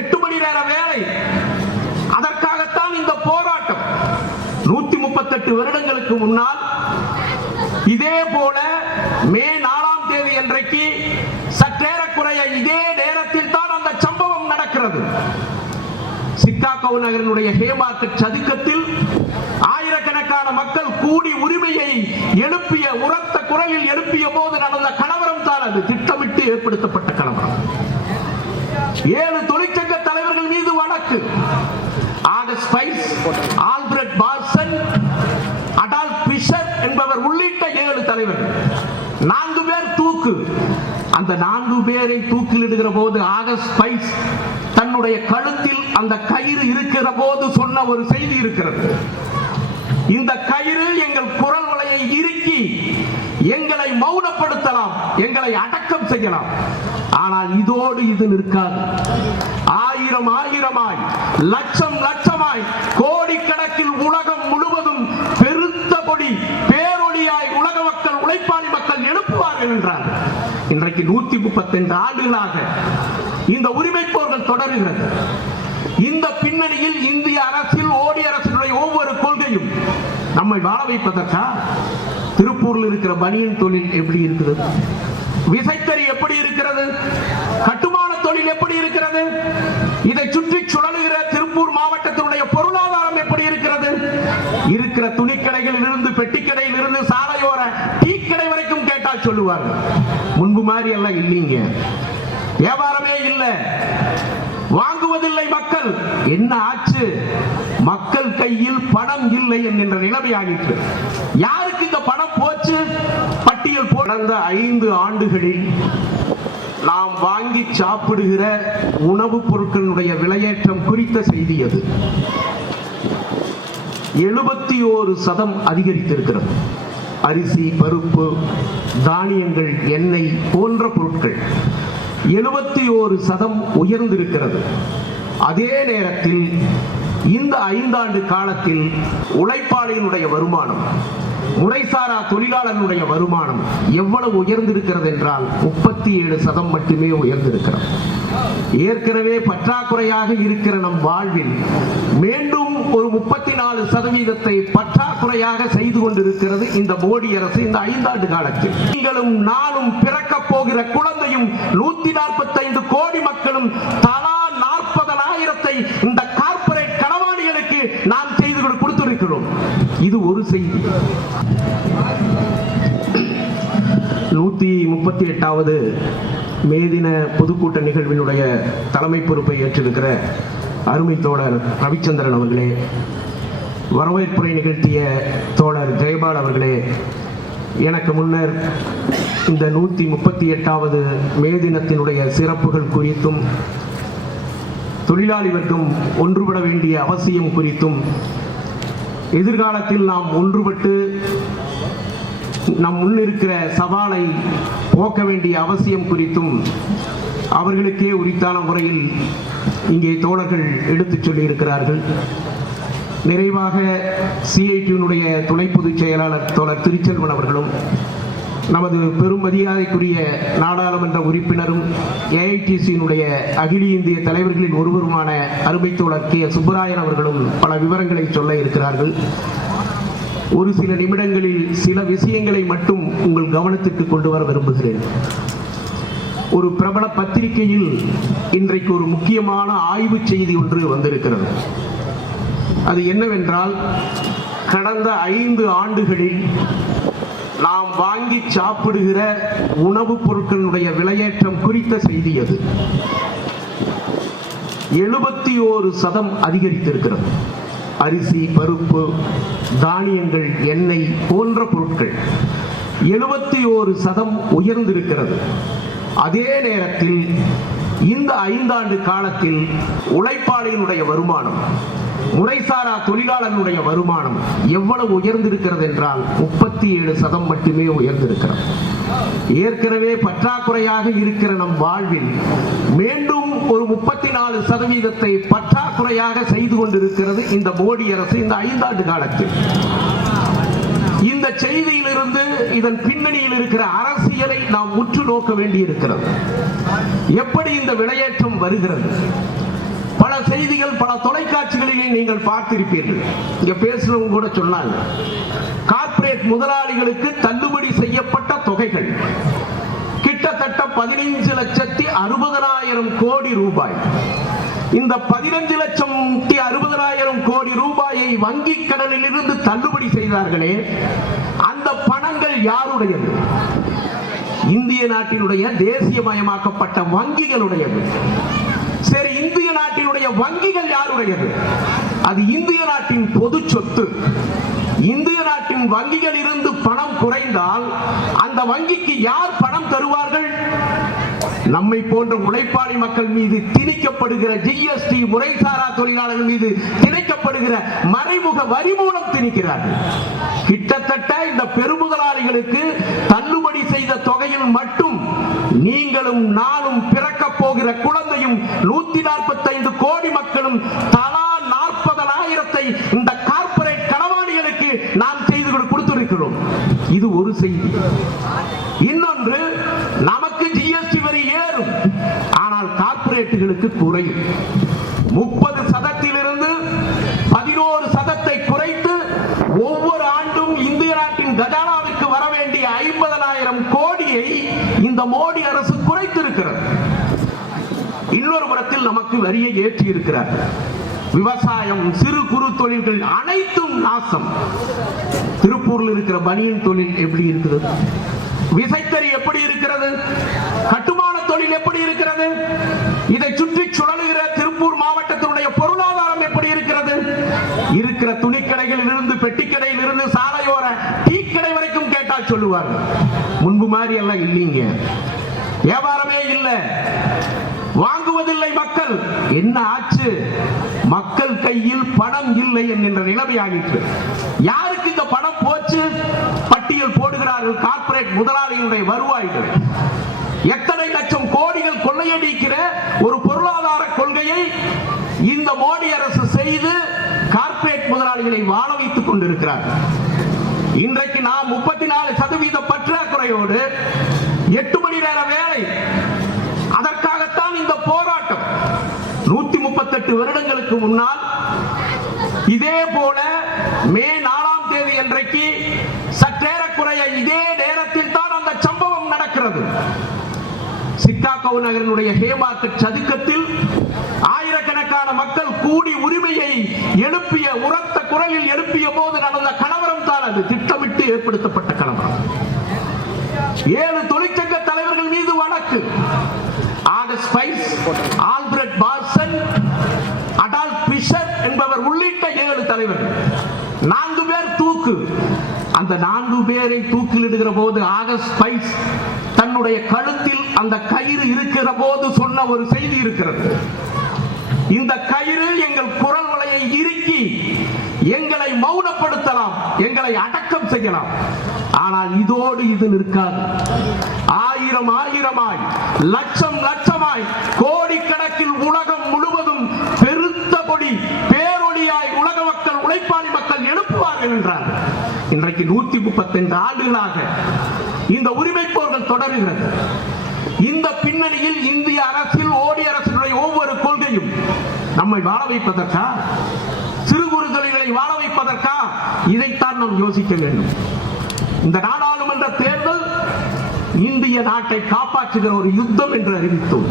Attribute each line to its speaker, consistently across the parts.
Speaker 1: எட்டு மணி நேர வேலை. அதற்காகத்தான் இந்த போராட்டம். நூத்தி முப்பத்தெட்டு வருடங்களுக்கு முன்னால் இதே போல மே நாலாம் தேதி அன்றைக்கு சற்றேறக்குறைய இதே நேரத்தில் தான் அந்த சம்பவம் நடக்கிறது. சிக்காகோ நகரினுடைய ஹேமார்க்கெட் சதுக்கத்தில் ஆயிரக்கணக்கான மக்கள் கூடி உரிமையை எழுப்பிய உரத்த குரலில் எழுப்பிய போது நடந்த கலவரம் தான் அது. திட்டமிட்டு ஏற்படுத்தப்பட்ட கலவரம். ஏழு தொழிற்சங்க தலைவர்கள் மீது வழக்கு. August Spies Albert Parsons Adolph Fischer என்பவர் உள்ளிட்ட ஏழு தலைவர்கள். நான்கு பேர் தூக்கு. அந்த நான்கு பேரை தூக்கிலிடுகிற போது ஆகஸ்ட் ஸ்பைஸ் தன்னுடைய கழுத்தில் அந்த கயிறு இருக்கிற போது சொன்ன ஒரு செய்தி இருக்கிறது. இந்த கயிறு எங்கள் குரல் வலையை இறுக்கி எங்களை மௌனப்படுத்தலாம் எங்களை அடக்க செய்யலாம் ஆனால் இதோடு இது நிற்காது ஆயிரம் ஆயிரமாய் லட்சம் லட்சமாய் கோடிக்கணக்கில் உலகம் முழுவதும் பெருத்த பொடி பேரொழியாய் உலக மக்கள் உழைப்பாளி மக்கள் எழுப்புவார்கள் என்றார். இன்றைக்கு நூத்தி முப்பத்தி ஆண்டுகளாக இந்த உரிமை போர்கள் தொடருகிறது. இந்த பின்னணியில் இந்திய அரசில் ஓடி அரசினுடைய ஒவ்வொரு கொள்கையும் நம்மை வாழ வைப்பதற்கா? திருப்பூரில் இருக்கிற பனியன் தொழில் எப்படி இருக்கிறது? விசைத்தறி எப்படி இருக்கிறது? கட்டுமான தொழில் எப்படி இருக்கிறது? இதை சுற்றி சுழலுகிற திருப்பூர் மாவட்டத்தினுடைய பொருளாதாரம் எப்படி இருக்கிறது? இருக்கிற துணிக்கடைகளில் இருந்து பெட்டிக்கடையில் இருந்து சாலையோர டீ கடை வரைக்கும் கேட்டால் சொல்லுவார்கள் முன்பு மாதிரி எல்லாம் இல்லைங்க. வியாபாரமே இல்லை. வாங்குவதில்லை மக்கள். என்ன ஆச்சு? மக்கள் கையில் பணம் இல்லை என்கின்ற நிலைமை ஆகிட்டு யாருக்கு இந்த பணம் போச்சு? பட்டியல் கடந்த ஐந்து ஆண்டுகளில் நாம் வாங்கி சாப்பிடுகிற உணவுப் பொருட்களுடைய விலையேற்றம் குறித்த செய்தி அது. எழுபத்தி ஓரு சதம் அதிகரித்திருக்கிறது. அரிசி பருப்பு தானியங்கள் எண்ணெய் போன்ற பொருட்கள் எழுபத்தி ஓரு சதம் உயர்ந்திருக்கிறது. அதே நேரத்தில் இந்த ஐந்தாண்டு காலத்தில் உழைப்பாளியினுடைய வருமானம் முறைசாரா தொழிலாளர்களுடைய வருமானம் எவ்வளவு உயர்ந்திருக்கிறது என்றால் முப்பத்தி ஏழு சதம் மட்டுமே உயர்ந்திருக்கிறது. ஏற்கனவே பற்றாக்குறையாக இருக்கிற நம் வாழ்வில் மீண்டும் ஒரு முப்பத்தி நாலு சதவீதத்தை பற்றாக்குறையாக செய்து கொண்டிருக்கிறது இந்த மோடி அரசு இந்த ஐந்தாண்டு காலத்தில். நீங்களும் நானும் பிறக்க போகிற குழந்தையும் நூத்தி நாற்பத்தைந்து கோடி மக்களும் தலா நாற்பதனாயிரத்தை இந்த கார்ப்பரேட் களவாணிகளுக்கு நாம் செய்து கொடு- கொடுத்திருக்கிறோம் இது ஒரு செய்தி. நூத்தி முப்பத்தி எட்டாவது மேதின பொதுக்கூட்ட நிகழ்வினுடைய தலைமை பொறுப்பை ஏற்றிருக்கிற அருமை தோழர் ரவிச்சந்திரன் அவர்களே வரவேற்புரை நிகழ்த்திய தோழர் ஜெயபால் அவர்களே எனக்கு முன்னர் இந்த நூத்தி முப்பத்தி எட்டாவது மே தினத்தினுடைய சிறப்புகள் குறித்தும் தொழிலாளி வர்க்கம் ஒன்றுபட வேண்டிய அவசியம் குறித்தும் எதிர்காலத்தில் நாம் ஒன்றுபட்டு நம் முன்னிருக்கிற சவாலை போக்க வேண்டிய அவசியம் குறித்தும் அவர்களுக்கே உரித்தான முறையில் இங்கே தோழர்கள் எடுத்துச் சொல்லியிருக்கிறார்கள். நிறைவாக சிஐடியினுடைய துணை பொதுச் செயலாளர் தோழர் திருச்செல்வன் அவர்களும் நமது பெருமரியாதைக்குரிய நாடாளுமன்ற உறுப்பினரும் ஏஐடிசியினுடைய அகில இந்திய தலைவர்களின் ஒருவருமான அருமை தோழர் கே. சுப்பராயன் அவர்களும் பல விவரங்களை சொல்ல இருக்கிறார்கள். ஒரு சில நிமிடங்களில் சில விஷயங்களை மட்டும் உங்கள் கவனத்திற்கு கொண்டு வர விரும்புகிறேன். ஒரு பிரபல பத்திரிகையில் இன்றைக்கு ஒரு முக்கியமான ஆய்வு செய்தி ஒன்று வந்திருக்கிறது. அது என்னவென்றால் கடந்த ஐந்து ஆண்டுகளில் நாம் வாங்கி சாப்பிடுகிற உணவுப் பொருட்களுடைய விலையேற்றம் குறித்த செய்தி அது. எழுபத்தி ஓரு சதம் அதிகரித்திருக்கிறது. அரிசி பருப்பு தானியங்கள் எண்ணெய் போன்ற பொருட்கள் எழுபத்தி ஓரு சதம் உயர்ந்திருக்கிறது. அதே நேரத்தில் இந்த ஐந்தாண்டு காலத்தில் உழைப்பாளியினுடைய வருமானம் முறைசாரா தொழிலாளர்களுடைய வருமானம் எவ்வளவு உயர்ந்திருக்கிறது என்றால் முப்பத்தி ஏழு சதம் மட்டுமே உயர்ந்திருக்கிறது. ஏற்கனவே பற்றாக்குறையாக இருக்கிற நம் வாழ்வில் மீண்டும் ஒரு முப்பத்தி நாலு சதவீதத்தை பற்றாக்குறையாக செய்து கொண்டிருக்கிறது இந்த மோடி அரசு இந்த ஐந்தாண்டு காலத்தில். இந்த செய்தியிலிருந்து இதன் பின்னணியில் இருக்கிற அரசியலை நாம் உற்று நோக்க வேண்டியிருக்கிறது. எப்படி இந்த விலையேற்றம் வருகிறது? பல செய்திகள் பல தொலைக்காட்சிகளிலே நீங்கள் பார்த்திருப்பீர்கள். இங்க பேசுறவங்க கூட சொன்னாங்க. கார்ப்பரேட் முதலாளிகளுக்கு தள்ளுபடி செய்யப்பட்ட தொகைகள் கிட்டத்தட்ட பதினைஞ்சு லட்சத்தி அறுபதனாயிரம் கோடி ரூபாய். இந்த பதினஞ்சு லட்சத்தி அறுபதாயிரம் கோடி ரூபாயை வங்கி கடனில் இருந்து தள்ளுபடி செய்தார்களே அந்த பணங்கள் யாருடையது? இந்திய நாட்டினுடைய தேசியமயமாக்கப்பட்ட வங்கிகளுடையது. சரி இந்திய நாட்டினுடைய வங்கிகள் யாருடையது? அது இந்திய நாட்டின் பொது சொத்து. இந்திய நாட்டின் வங்கிகள் இருந்து பணம் குறைந்தால் அந்த வங்கிக்கு யார் பணம் தருவார்கள்? நம்மை போன்ற உழைப்பாளி மக்கள் மீது திணிக்கப்படுகிற ஜிஎஸ்டி முறைசாரா தொழிலாளர்கள் மீது திணிக்கப்படுகிற மறைமுக வரி மூலம் திணிக்கிறார்கள். கிட்டத்தட்ட இந்த பெருமுதலாளிகளுக்கு தள்ளுபடி செய்த தொகையில் மட்டும் நீங்களும் நானும் பிறக்க போகிற குழந்தையும் நூத்தி நாற்பத்தைந்து கோடி மக்களும் தலா நாற்பதனாயிரத்தை இந்த கார்பரேட் களவாணிகளுக்கு நாம் செய்து கொடுத்திருக்கிறோம். இது ஒரு செய்தி. இன்னொன்று நமக்கு ஜிஎஸ்டி வரி ஏறும் ஆனால் கார்ப்பரேட்டுகளுக்கு குறையும். முப்பது சதத்திலிருந்து பதினோரு சதத்தை குறைத்து ஒவ்வொரு ஆண்டும் இந்திய நாட்டின் கஜானாவிற்கு வர வேண்டிய ஐம்பதனாயிரம் கோடியை இந்த மோடி அரசு குறைத்திருக்கிறது. இன்னொரு புறத்தில் நமக்கு வரியை ஏற்றி இருக்கிறார். விவசாயம் சிறு குறு தொழில்கள் அனைத்தும் நாசம். திருப்பூர்ல இருக்கிற பனியன் தொழில் எப்படி இருக்கிறது? விசைத்தறி எப்படி இருக்கிறது? கட்டுமான தொழில் எப்படி இருக்கிறது? இதை சுற்றி சுழலுகிற திருப்பூர் மாவட்டத்தினுடைய பொருளாதாரம் எப்படி இருக்கிறது? இருக்கிற துணிக்கடைகளில் இருந்து பெட்டிக்கடையில் இருந்து சாலையோர டீக்கடை வரைக்கும் கேட்டால் சொல்லுவார் முன்பு மாதிரி எல்லாம் இல்லைங்க. வியாபாரமே இல்லை. வாங்குவதில்லை மக்கள். என்ன ஆச்சு? மக்கள் கையில் பணம் இல்லை என்கின்ற நிலைமை ஆகிற்று. யாருக்கு இந்த பணம் போச்சு? பட்டியல் போடுகிறார்கள். கார்ப்பரேட் முதலாளிகளுடைய வருவாய்கள். எத்தனை லட்சம் கோடிகள் கொள்ளையடிக்கிற ஒரு பொருளாதார கொள்கையை இந்த மோடி அரசு செய்து கார்ப்பரேட் முதலாளிகளை வாழ வைத்துக் கொண்டிருக்கிறார். இன்றைக்கு நாம் முப்பத்தி நாலு சதவீத பற்றாக்குறையோடு எட்டு மணி நேர வேலை. அதற்காகத்தான் இந்த போராட்டம். நூத்தி முப்பத்தெட்டு வருடங்களுக்கு முன்னால் இதே போல மே நாலாம் தேதி அன்றைக்கு சற்றேறக்குறைய இதே நேரத்தில் தான் அந்த சம்பவம் நடக்கிறது சிக்காகோ நகரனுடைய ஹேமாத்து சதுக்கத்தில் ஆயிரக்கணக்கான மக்கள் கூடி உரிமையை எழுப்பிய உரத்த குரலில் எழுப்பிய போது நடந்த கலவரம் தான் அது. திட்டமிட்டு ஏற்படுத்தப்பட்ட கலவரம். ஏழு தொழிற்சங்க தலைவர்கள் மீது வழக்கு. August Albert Parson Adolph Fischer என்பவர் உள்ளிட்ட ஏழு தலைவர்கள். நான்கு பேர் தூக்கு. அந்த நான்கு பேரை தூக்கிலிடுகிற போது ஆகஸ்ட் ஸ்பைஸ் தன்னுடைய கழுத்தில் அந்த கயிறு இருக்கிற போது சொன்ன ஒரு செய்தி இருக்கிறது. இந்த கயிறு எங்கள் குரல் வலையை இறுக்கி எங்களை மௌனப்படுத்தலாம் எங்களை அடக்கம் செய்யலாம். ஆனால் இதோடு இது நிற்காது ஆயிரம் ஆயிரமாய் லட்சம் லட்சமாய் கோடிக்கணக்கில் உலகம் முழுவதும் பெருத்த கொடி பேரொளியாய் உலக மக்கள் உழைப்பாளி மக்கள் எழுப்புவார்கள் என்றார் இன்றைக்கு நூத்தி முப்பத்தி ஆண்டுகளாக இந்த உரிமை போர்கள் தொடருகிறது. இந்த பின்னணியில் இந்திய அரசில் ஓடி அரசினுடைய ஒவ்வொரு கொள்கையும் நம்மை வாழ வைப்பதற்கா? சிறு குறு தொழில்களை வாழ வைப்பதற்கா? இதைத்தான் நாம் யோசிக்க வேண்டும். இந்த நாடாளுமன்ற தேர்தல் இந்திய நாட்டை காப்பாற்றுகிற ஒரு யுத்தம் என்று அறிவித்தோம்.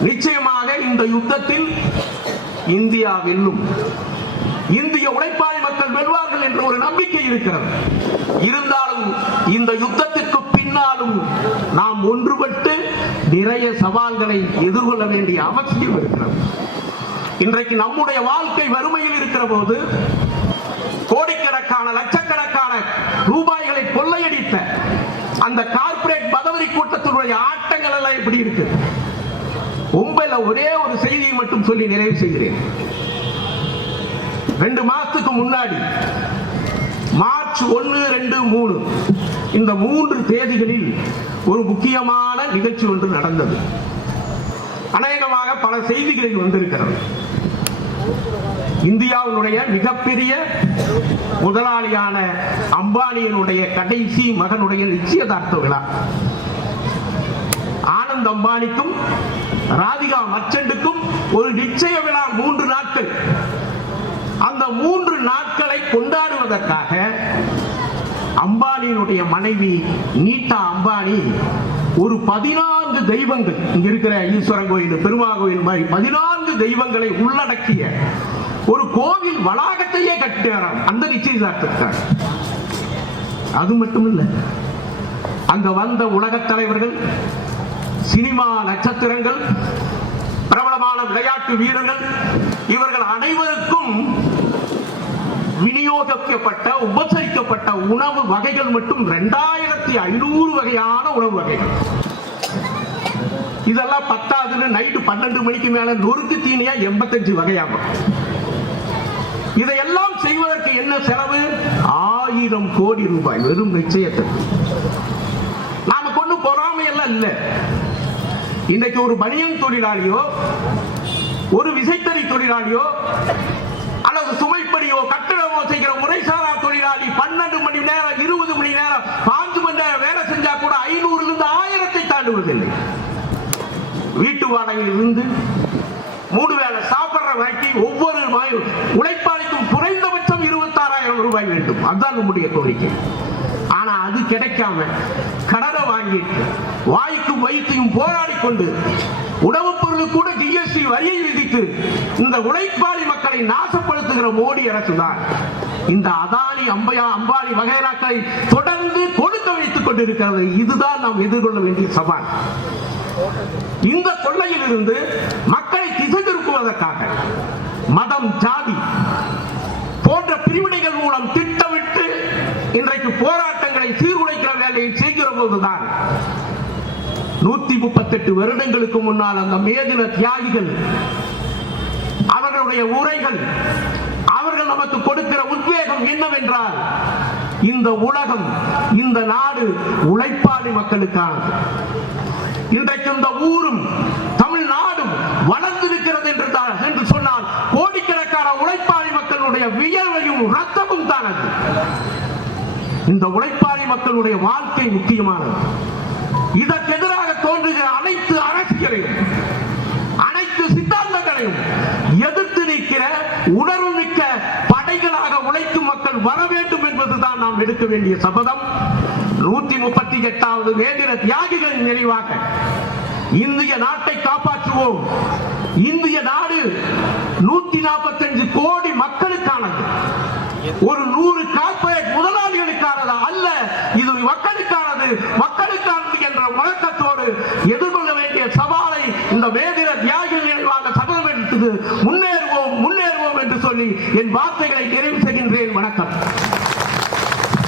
Speaker 1: நிச்சயமாக இந்த யுத்தத்தில் இந்தியா வெல்லும். இந்திய உழைப்பாளி மக்கள் வெல்வார்கள் என்ற ஒரு நம்பிக்கை இருக்கிறது. இருந்தாலும் இந்த யுத்த பின்னாலும் நாம் ஒன்றுபட்டு நிறைய சவால்களை எதிர்கொள்ள வேண்டிய அவசியம் இருக்கிறது. இன்றைக்கு நம்முடைய வாழ்க்கை வறுமையில் இருக்கிற போது கோடிக்கணக்கான லட்சக்கணக்கான ரூபாய்களை கொள்ளையடித்த அந்த கார்பரேட் பதவி கூட்டத்தினுடைய ஆட்டங்கள் எல்லாம் எப்படி இருக்கு. உங்களை ஒரே ஒரு செய்தியை மட்டும் சொல்லி நிறைவு செய்கிறேன். ரெண்டு மாசத்துக்கு முன்னாடி மார்ச் ஒன்னு ரெண்டு மூணு இந்த மூன்று தேதிகளில் ஒரு முக்கியமான நிகழ்ச்சி ஒன்று நடந்தது. அநேகமாக பல செய்திகளில் வந்திருக்கிறது. இந்தியாவினுடைய மிகப்பெரிய முதலாளியான அம்பானியினுடைய கடைசி மகனுடைய நிச்சயதார்த்த விழா. ஆனந்த் அம்பானிக்கும் ராதிகா மர்ச்சண்டுக்கும் ஒரு நிச்சய விழா மூன்று நாட்கள். அந்த மூன்று நாட்களை கொண்டாடுவதற்காக அம்பானியினுடைய மனைவி நீட்டா அம்பானி ஒரு பதினான்கு தெய்வங்கள். இங்க இருக்கிற ஈஸ்வரன் கோயில் பெருமா கோயில் மாதிரி பதினான்கு தெய்வங்களை உள்ளடக்கிய ஒரு கோவில் வளாகத்தையே கட்டினாராம். அந்த நிச்சயதார்த்தத்துக்காக அது மட்டும் இல்லை அங்க வந்த உலக தலைவர்கள் சினிமா நட்சத்திரங்கள் பிரபலமான விளையாட்டு வீரர்கள் இவர்கள் அனைவருக்கும் விநியோகிக்கப்பட்ட உபசரி உபசரிக்கப்பட்ட உணவு வகைகள் மட்டும் ரெண்டாயிரத்தி ஐநூறு வகையான உணவு வகைகள். இதெல்லாம் பத்தாதுன்னு நைட்டு பன்னெண்டு மணிக்கு மேல நொறுக்கு தீனியா எண்பத்தஞ்சு வகையாகும். இதையெல்லாம் செய்வதற்கு என்ன செலவு? ஆயிரம் கோடி ரூபாய் வெறும் நிச்சயத்தை நாம கொண்டு பொறாமை எல்லாம் இல்ல. இன்னைக்கு ஒரு பனியன் தொழிலாளியோ ஒரு விசைத்தறி தொழிலாளியோ அல்லது சுமைப்படியோ கட்டிடமோ செய்கிற முறைசாரா தொழிலாளி பன்னெண்டு மணி நேரம் இருபது மணி நேரம் பாஞ்சு மணி நேரம் வேலை செஞ்சா கூட ஐநூறுல இருந்து ஆயிரத்தை தாண்டுவதில்லை வீட்டு வாடகையில் இருந்து மூணு வேளை சாப்பிட்ற வரைக்கும் ஒவ்வொரு உழைப்பாளிக்கும் குறைந்தபட்சம் இருபத்தாறாயிரம் ரூபாய் வேண்டும். அதுதான் நம்முடைய கோரிக்கை. ஆனா அது கிடைக்காம கடனை வாங்கிட்டு வாய்க்கும் வயிற்றையும் போராடி கொண்டு உணவுப் பொருள் கூட ஜிஎஸ்டி வரியை விதித்து இந்த உழைப்பாளி மக்களை நாசப்படுத்துகிற மோடி அரசு தான் இந்த அதானி அம்பையா அம்பானி வகைராக்களை தொடர்ந்து கொடுக்க வைத்துக் கொண்டிருக்கிறது. இதுதான் நாம் எதிர்கொள்ள வேண்டிய சவால். இந்த கொள்ளையில் இருந்து மக்களை திசை திருப்புவதற்காக மதம் ஜாதி போன்ற பிரிவினைகள் மூலம் திட்டமிட்டு இன்றைக்கு போராட்டங்களை சீர்குலைக்கிற வேலையை செய்கிற போதுதான் நூத்தி முப்பத்தி எட்டு வருடங்களுக்கு முன்னால் அந்த மேதின தியாகிகள் அவர்களுடைய உரைகள் அவர்கள் நமக்கு கொடுக்கிற உத்வேகம் என்னவென்றால் இந்த உலகம் இந்த நாடு உழைப்பாளி மக்களுக்கானது. இன்றைக்கு இந்த ஊரும் தமிழ்நாடும் வளர்ந்திருக்கிறது என்று தான் என்று சொன்னால் கோடிக்கணக்கான உழைப்பாளி மக்களுடைய வியர்வையும் ரத்தமும் தான் அது இந்த உழைப்பாளி மக்களுடைய வாழ்க்கை முக்கியமானது. இதற்கு எதிராக தோன்றுகிற அனைத்து அரசியலையும் அனைத்து சித்தாந்தங்களையும் எதிர்த்து நிற்கிற உணர்வு மிக்க படைகளாக உழைக்கும் மக்கள் வர வேண்டும் என்பதுதான் நாம் எடுக்க வேண்டிய சபதம். நூத்தி முப்பத்தி எட்டாவது வேந்திர தியாகிகள் நினைவாக இந்திய நாட்டை காப்பாற்றுவோம். இந்திய நாடு நூத்தி நாற்பத்தஞ்சு கோடி மக்களுக்கானது. ஒரு நூறு கார்பரேட் முதலாளிகளுக்கானது அல்ல இது மக்களுக்கானது. மக்களுக்கானது என்ற முழக்கத்தோடு எதிர்கொள்ள வேண்டிய சவாலை இந்த வேதிர தியாகிகள் நினைவாக சபதம் எடுத்தது முன்னேறுவோம் முன்னேறுவோம் என்று சொல்லி என் வார்த்தைகளை நிறைவு செய்கின்றேன். வணக்கம்.